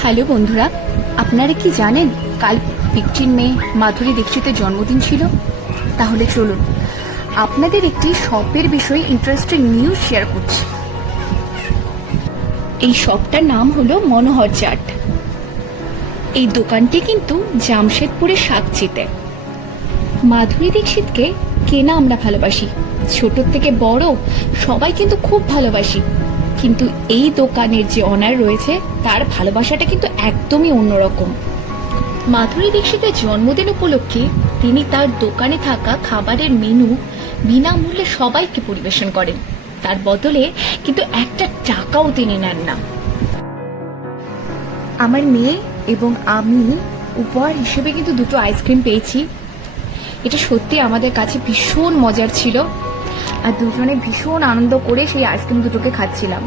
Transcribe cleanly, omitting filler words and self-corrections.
Hello বন্ধুরা, আপনারা কি জানেন কাল 15 মে মাধুরী দীক্ষিতের জন্মদিন ছিল? তাহলে চলুন আপনাদের একটি শপের বিষয়ে ইন্টারেস্টিং নিউজ শেয়ার করছি। এই শপটার নাম হলো মনোহর চাট। এই দোকানটি কিন্তু জামশেদপুরের সাকচিতে। মাধুরী দীক্ষিতকে কেনা আমরা ভালোবাসি, ছোট থেকে বড় সবাই কিন্তু খুব ভালোবাসি, কিন্তু এই দোকানের যে অনার রয়েছে তার ভালোবাসাটা কিন্তু একদমই অন্যরকম। মাধুরী দীক্ষিতের জন্মদিন উপলক্ষে তিনি তার দোকানে থাকা খাবারের মেনু বিনামূল্যে সবাইকে পরিবেশন করেন। তার বদলে কিন্তু একটা টাকাও তিনি নেন না। আমার মেয়ে এবং আমি উপহার হিসেবে কিন্তু দুটো আইসক্রিম পেয়েছি। এটা সত্যি আমাদের কাছে ভীষণ মজার ছিল, আর দুজনে ভীষণ আনন্দ করে সেই আইসক্রিম দুটোকে খাচ্ছিলাম।